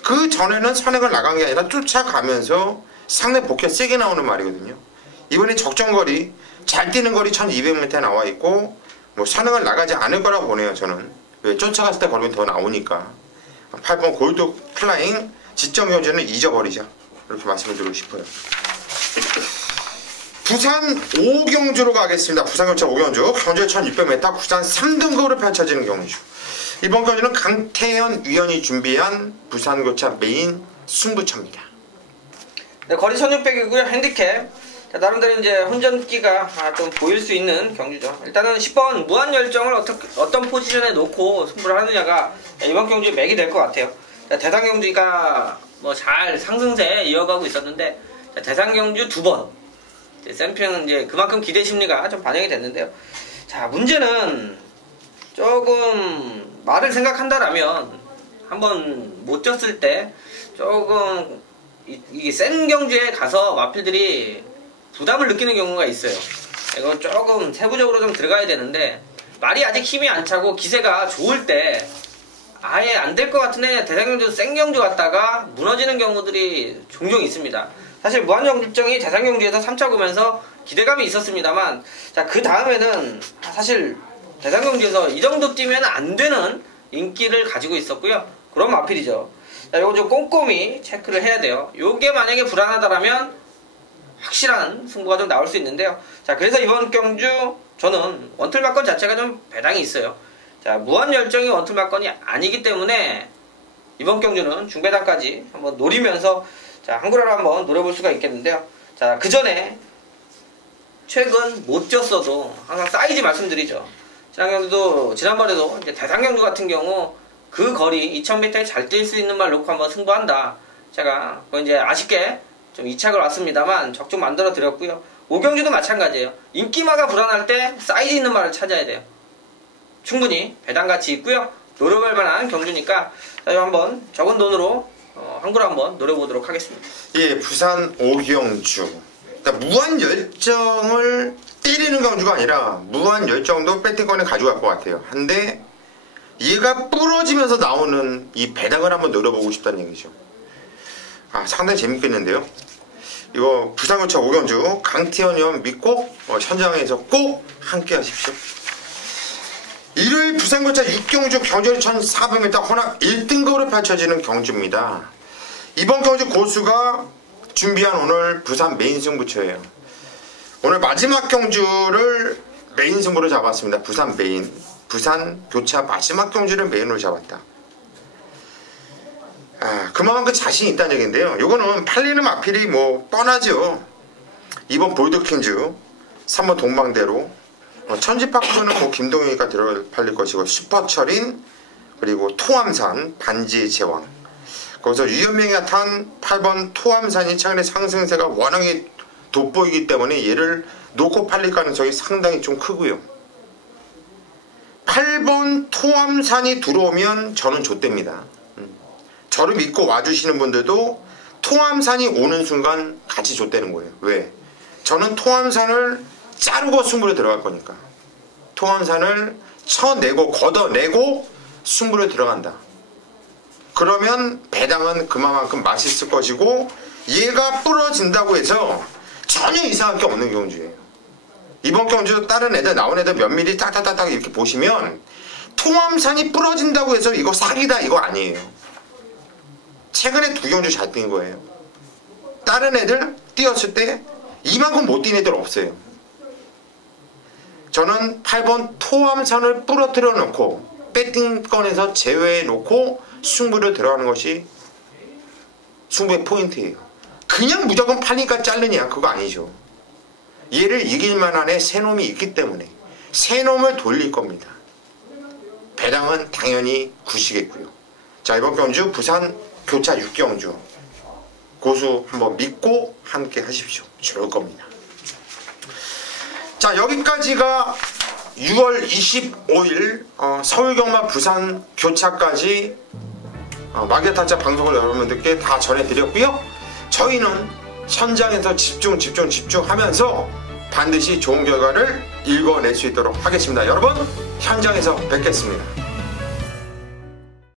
그 전에는 선행을 나간 게 아니라 쫓아가면서 상대 복귀가 세게 나오는 말이거든요. 이번에 적정거리 잘 뛰는 거리 1200m에 나와 있고 선행을 나가지 않을 거라고 보네요. 저는 왜 쫓아갔을 때 걸으면 더 나오니까. 8번 골드 플라잉 지점 경주는 잊어버리자, 이렇게 말씀을 드리고 싶어요. 부산 5경주로 가겠습니다. 부산경차 5경주 경주에 1600m 부산 3등급으로 펼쳐지는 경주. 이번 경주는 강태현 위원이 준비한 부산고차 메인 승부처입니다. 네, 거리 1600이고요. 핸디캡. 자, 나름대로 이제 혼전기가 좀 보일 수 있는 경주죠. 일단은 10번 무한열정을 어떤 포지션에 놓고 승부를 하느냐가 이번 경주의 맥이 될 것 같아요. 자, 대상경주가 잘 상승세 이어가고 있었는데, 자, 대상경주 2번 샘핑은 이제 그만큼 기대 심리가 좀 반영이 됐는데요. 자, 문제는 조금 말을 생각한다라면 한번 못 졌을 때 조금 이게 센 경주에 가서 마필들이 부담을 느끼는 경우가 있어요. 이거 조금 세부적으로 좀 들어가야 되는데 말이 아직 힘이 안 차고 기세가 좋을 때 아예 안 될 것 같은데 대상경주 생경주 갔다가 무너지는 경우들이 종종 있습니다. 사실 무한정주정이 대상경주에서 3차 구면서 기대감이 있었습니다만 자, 그 다음에는 사실 대상경주에서 이 정도 뛰면 안 되는 인기를 가지고 있었고요. 그런 마필이죠. 자, 요거 좀 꼼꼼히 체크를 해야 돼요. 요게 만약에 불안하다라면 확실한 승부가 좀 나올 수 있는데요. 자, 그래서 이번 경주 저는 원툴 막건 자체가 좀 배당이 있어요. 자, 무한열정이 원툴 막건이 아니기 때문에 이번 경주는 중배당까지 한번 노리면서 자, 한구라를 한번 노려볼 수가 있겠는데요. 자, 그 전에 최근 못 졌어도 항상 사이즈 말씀드리죠. 지난번에도 이제 대상경주 같은 경우 그 거리 2000m에 잘 뛸 수 있는 말 놓고 한번 승부한다. 제가 이제 아쉽게 좀 이착을 왔습니다만 적중 만들어 드렸고요. 오경주도 마찬가지예요. 인기마가 불안할 때 사이즈 있는 말을 찾아야 돼요. 충분히 배당가치 있고요. 노려볼 만한 경주니까 한번 적은 돈으로 한구를 한번 노려보도록 하겠습니다. 예, 부산 오경주. 그러니까 무한 열정을 때리는 경주가 아니라 무한 열정도 배팅권에 가져갈 것 같아요. 한데 얘가 부러지면서 나오는 이 배당을 한번 노려보고 싶다는 얘기죠. 아, 상당히 재밌겠는데요. 이거 부산교차 오경주 강태현 의원 믿고 현장에서 꼭 함께 하십시오. 일요일 부산교차 6경주 경주거리 1400m 혼합 1등급으로 펼쳐지는 경주입니다. 이번 경주 고수가 준비한 오늘 부산 메인 승부처예요. 오늘 마지막 경주를 메인 승부로 잡았습니다. 부산 메인, 부산 교차 마지막 경주를 메인으로 잡았다. 아, 그만큼 자신이 있다는 얘기인데요. 요거는 팔리는 마필이 뭐 뻔하죠. 2번 볼드킹즈, 3번 동방대로, 천지파크는 뭐 김동현이가 팔릴 것이고, 슈퍼철인, 그리고 토암산, 반지의 제왕. 거기서 유연명이 탄 8번 토암산이 최근에 상승세가 워낙에 돋보이기 때문에 얘를 놓고 팔릴 가능성이 상당히 좀 크고요. 8번 토암산이 들어오면 저는 좆됩니다. 저를 믿고 와주시는 분들도 토암산이 오는 순간 같이 좆되는 거예요. 왜? 저는 토암산을 자르고 승부를 들어갈 거니까. 토암산을 쳐내고 걷어내고 승부를 들어간다. 그러면 배당은 그만큼 맛있을 것이고 얘가 부러진다고 해서 전혀 이상할 게 없는 경주예요. 이번 경주 다른 애들 나온 애들 몇 미리 딱딱딱딱 이렇게 보시면 토암산이 부러진다고 해서 이거 사기다 이거 아니에요. 최근에 2경주 잘 뛴 거예요. 다른 애들 뛰었을 때 이만큼 못 뛴 애들 없어요. 저는 8번 토암산을 부러뜨려 놓고 배팅권에서 제외해 놓고 승부를 들어가는 것이 승부의 포인트예요. 그냥 무조건 팔니까 자르냐 그거 아니죠. 얘를 이길 만한 애 새 놈이 있기 때문에 새 놈을 돌릴 겁니다. 배당은 당연히 구시겠고요. 자, 이번 경주 부산 교차 6경주 고수 한번 믿고 함께 하십시오. 좋을 겁니다. 자, 여기까지가 6월 25일 서울경마 부산 교차까지 마개타짜 방송을 여러분들께 다 전해드렸고요. 저희는 현장에서 집중하면서 반드시 좋은 결과를 읽어낼 수 있도록 하겠습니다. 여러분 현장에서 뵙겠습니다.